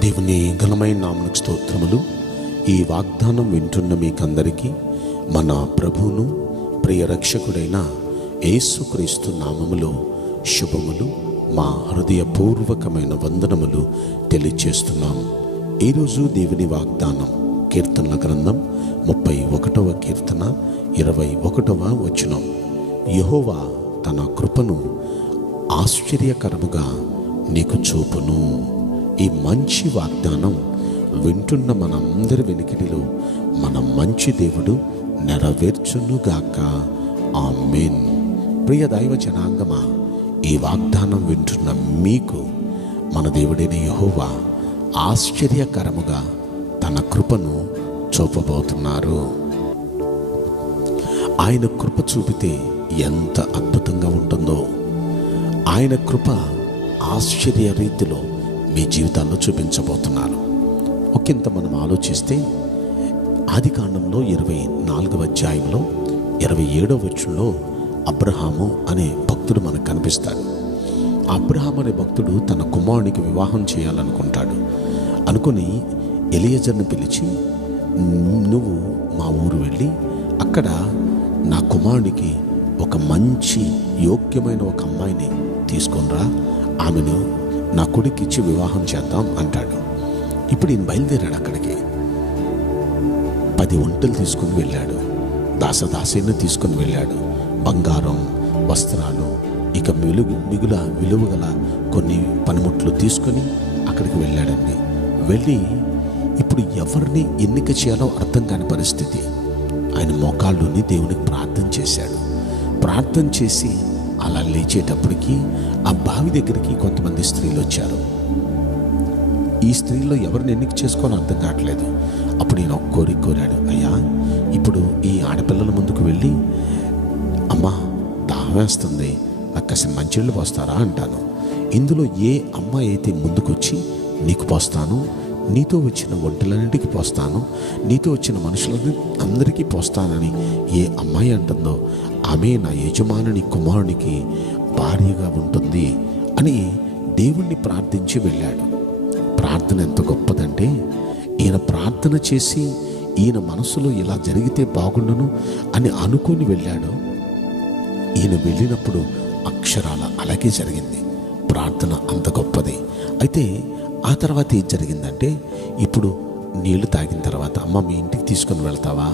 దేవుని ఘనమైన నామమునకు స్తోత్రములు. ఈ వాగ్దానం వింటున్న మీకందరికీ మన ప్రభువును ప్రియ రక్షకుడైన యేసుక్రీస్తు నామములో శుభములు, మా హృదయపూర్వకమైన వందనములు తెలియచేస్తున్నాము. ఈరోజు దేవుని వాగ్దానం కీర్తనల గ్రంథం 31వ కీర్తన 21వ వచనం. యెహోవా తన కృపను ఆశ్చర్యకరముగా నీకు చూపును. ఈ మంచి వాగ్దానం వింటున్న మనందరి వెనుకడిలో మన మంచి దేవుడు నెరవేర్చునుగాక. ఆమేన్. ప్రియ దైవ జనాంగమా, ఈ వాగ్దానం వింటున్న మీకు మన దేవుడైన యెహోవా ఆశ్చర్యకరముగా తన కృపను చూపబోతున్నారు. ఆయన కృప చూపితే ఎంత అద్భుతంగా ఉంటుందో, ఆయన కృప ఆశ్చర్య రీతిలో మీ జీవితాల్లో చూపించబోతున్నారు. ఒకంత మనం ఆలోచిస్తే ఆదికాండంలో 24వ అధ్యాయంలో 27వ వచనంలో అబ్రహాము అనే భక్తుడు మనకు కనిపిస్తాడు. అబ్రహాము అనే భక్తుడు తన కుమారునికి వివాహం చేయాలనుకుంటాడు. అనుకుని ఎలియజర్ని పిలిచి, నువ్వు మా ఊరు వెళ్ళి అక్కడ నా కుమారునికి ఒక మంచి యోగ్యమైన ఒక అమ్మాయిని తీసుకొనిరా, ఆమెను నా కొడుకిచ్చి వివాహం చేద్దాం అంటాడు. ఇప్పుడు ఈయన బయలుదేరాడు. అక్కడికి 10 ఒంటెలు తీసుకుని వెళ్ళాడు. దాసదాసీని తీసుకుని వెళ్ళాడు. బంగారం, వస్త్రాలు, ఇక మిగుల విలువ గల కొన్ని పనిముట్లు తీసుకొని అక్కడికి వెళ్ళాడండి. వెళ్ళి ఇప్పుడు ఎవరిని ఎన్నిక చేయాలో అర్థం కాని పరిస్థితి. ఆయన మోకాళ్ళుని దేవునికి ప్రార్థన చేశాడు. ప్రార్థన చేసి అలా లేచేటప్పటికి ఆ బావి దగ్గరికి కొంతమంది స్త్రీలు వచ్చారు. ఈ స్త్రీల్లో ఎవరిని ఎన్నిక చేసుకోవాలో అర్థం కావట్లేదు. అప్పుడు ఈయన ఒక కోరిక కోరాడు. అయ్యా, ఇప్పుడు ఈ ఆడపిల్లల ముందుకు వెళ్ళి, అమ్మా దాహం వేస్తుంది, నాకు కాసిన మంచిళ్ళు పోస్తారా అంటాను. ఇందులో ఏ అమ్మాయి అయితే ముందుకొచ్చి నీకు పోస్తాను, నీతో వచ్చిన ఒంటెలన్నిటికీ పోస్తాను, నీతో వచ్చిన మనుషులని అందరికీ పోస్తానని ఏ అమ్మాయి అంటుందో ఆమె నా యజమానుని కుమారునికి భార్యగా ఉంటుంది అని దేవుణ్ణి ప్రార్థించి వెళ్ళాడు. ప్రార్థన ఎంత గొప్పదంటే, ఈయన ప్రార్థన చేసి ఈయన మనసులో ఇలా జరిగితే బాగుండును అని అనుకొని వెళ్ళాడు. ఈయన వెళ్ళినప్పుడు అక్షరాల అలాగే జరిగింది. ప్రార్థన అంత గొప్పది. అయితే ఆ తర్వాత ఏం జరిగిందంటే, ఇప్పుడు నీళ్లు తాగిన తర్వాత, అమ్మ మీ ఇంటికి తీసుకొని వెళ్తావా?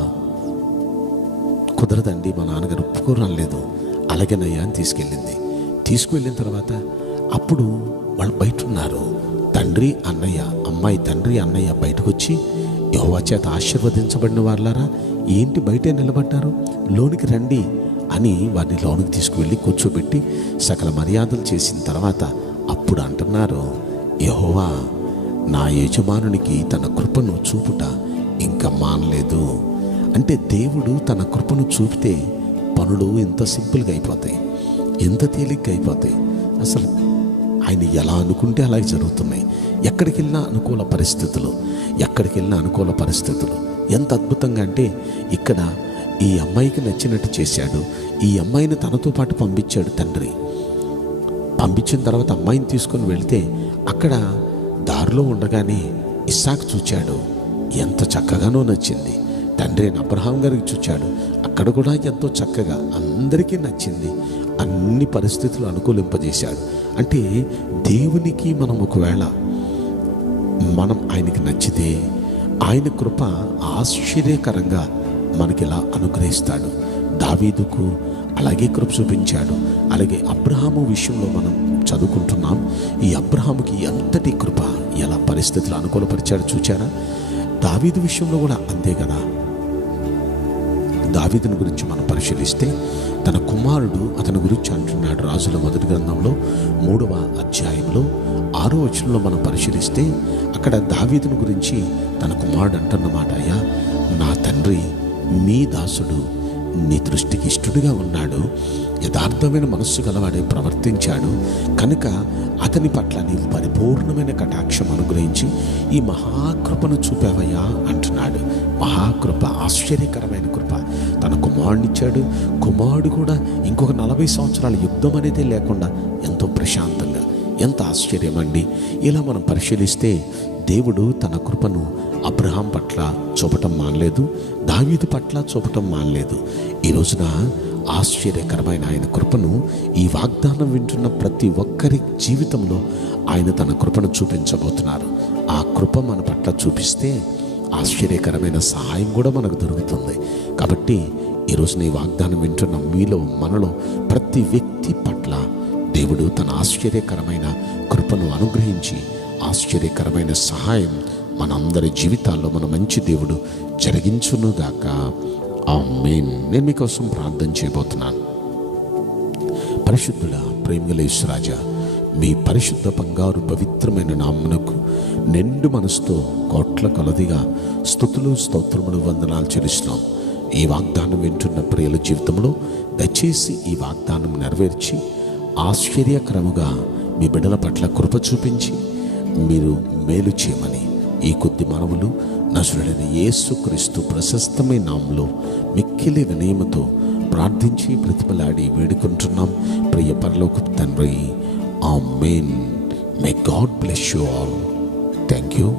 కుదరదండి, మా నాన్నగారు ఒప్పుకోరలేదు. అలాగేనయ్యా అని తీసుకెళ్ళింది. తీసుకువెళ్ళిన తర్వాత అప్పుడు వాళ్ళు బయట ఉన్నారు. తండ్రి అన్నయ్య, అమ్మాయి తండ్రి అన్నయ్య బయటకు వచ్చి, యెహోవా చేత ఆశీర్వదించబడిన వాళ్ళారా, ఏంటి బయటే నిలబడ్డారు, లోనికి రండి అని వారిని లోనికి తీసుకువెళ్ళి కూర్చోబెట్టి సకల మర్యాదలు చేసిన తర్వాత అప్పుడు అంటున్నారు, యెహోవా నా యజమానునికి తన కృపను చూపుట ఇంకా మానలేదు. అంటే దేవుడు తన కృపను చూపితే పనులు ఎంత సింపుల్గా అయిపోతాయి, ఎంత తేలిగ్గా అయిపోతాయి. అసలు ఆయన ఎలా అనుకుంటే అలాగే జరుగుతున్నాయి. ఎక్కడికి వెళ్ళినా అనుకూల పరిస్థితులు, ఎక్కడికి వెళ్ళినా అనుకూల పరిస్థితులు. ఎంత అద్భుతంగా అంటే, ఇక్కడ ఈ అమ్మాయికి నచ్చినట్టు చేశాడు. ఈ అమ్మాయిని తనతో పాటు పంపించాడు తండ్రి. పంపించిన తర్వాత అమ్మాయిని తీసుకొని వెళితే అక్కడ దారిలో ఉండగానే ఇస్సాకు చూచాడు. ఎంత చక్కగానో నచ్చింది. తండ్రి అయిన అబ్రహాం గారికి చూచాడు. అక్కడ కూడా ఎంతో చక్కగా అందరికీ నచ్చింది. అన్ని పరిస్థితులు అనుకూలింపజేశాడు. అంటే దేవునికి మనం ఒకవేళ మనం ఆయనకి నచ్చితే ఆయన కృప ఆశ్చర్యకరంగా మనకి ఇలా అనుగ్రహిస్తాడు. దావీదుకు అలాగే కృప చూపించాడు. అలాగే అబ్రహాము విషయంలో మనం చదువుకుంటున్నాం. ఈ అబ్రహాముకి ఎంతటి కృప, ఎలా పరిస్థితులు అనుకూలపరిచాడు చూచారా? దావీదు విషయంలో కూడా అంతే కదా. దావీదుని గురించి మనం పరిశీలిస్తే తన కుమారుడు అతని గురించి అంటున్నాడు. రాజుల మొదటి గ్రంథంలో 3వ అధ్యాయంలో 6వ వచనంలో మనం పరిశీలిస్తే అక్కడ దావీదుని గురించి తన కుమారుడు అంటున్నమాట, అయ్యా నా తండ్రి మీ దాసుడు నీ దృష్టికి ఇష్టడుగా ఉన్నాడు, యథార్థమైన మనస్సు గలవాడే ప్రవర్తించాడు కనుక అతని పట్ల నీవు పరిపూర్ణమైన కటాక్షం అనుగ్రహించి ఈ మహాకృపను చూపావయ్యా అంటున్నాడు. మహాకృప, ఆశ్చర్యకరమైన కృప. తన కుమారుడినిచ్చాడు. కుమారుడు కూడా ఇంకొక 40 సంవత్సరాల యుద్ధం అనేది లేకుండా ఎంతో ప్రశాంతంగా, ఎంత ఆశ్చర్యం అండి. ఇలా మనం పరిశీలిస్తే దేవుడు తన కృపను అబ్రహాం పట్ల చూపటం మానలేదు, దావీదు పట్ల చూపటం మానలేదు. ఈ రోజున ఆశ్చర్యకరమైన ఆయన కృపను ఈ వాగ్దానం వింటున్న ప్రతి ఒక్కరి జీవితంలో ఆయన తన కృపను చూపించబోతున్నారు. ఆ కృప మన పట్ల చూపిస్తే ఆశ్చర్యకరమైన సహాయం కూడా మనకు దొరుకుతుంది. కాబట్టి ఈరోజున ఈ వాగ్దానం వింటున్న మీలో, మనలో ప్రతి వ్యక్తి పట్ల దేవుడు తన ఆశ్చర్యకరమైన కృపను అనుగ్రహించి ఆశ్చర్యకరమైన సహాయం మనందరి జీవితాల్లో మన మంచి దేవుడు జరిగించునుగాక. ఆమేన్. నేను మీకోసం ప్రార్థన చేయబోతున్నాను. పరిశుద్ధుడా, ప్రేమగల యేసురాజా, మీ పరిశుద్ధ బంగారు పవిత్రమైన నామమునకు నిండు మనసుతో కోట్ల కొలదిగా స్తుతులు, స్తోత్రములు, వందనాలు చెల్లిస్తున్నాం. ఈ వాగ్దానం వింటున్న ప్రియుల జీవితంలో దయచేసి ఈ వాగ్దానం నెరవేర్చి ఆశ్చర్యకరముగా మీ బిడ్డల పట్ల కృప చూపించి మీరు మేలు చేయమని ఈ కొద్ది మనవులు నజరుడైన యేసుక్రీస్తు ప్రశస్తమైన నామములో మిక్కిలి వినయముతో ప్రార్థించి ప్రతిమలాడి వేడుకుంటున్నాం ప్రియ పరలోకపు తండ్రి. Amen. May God bless you all. Thank you.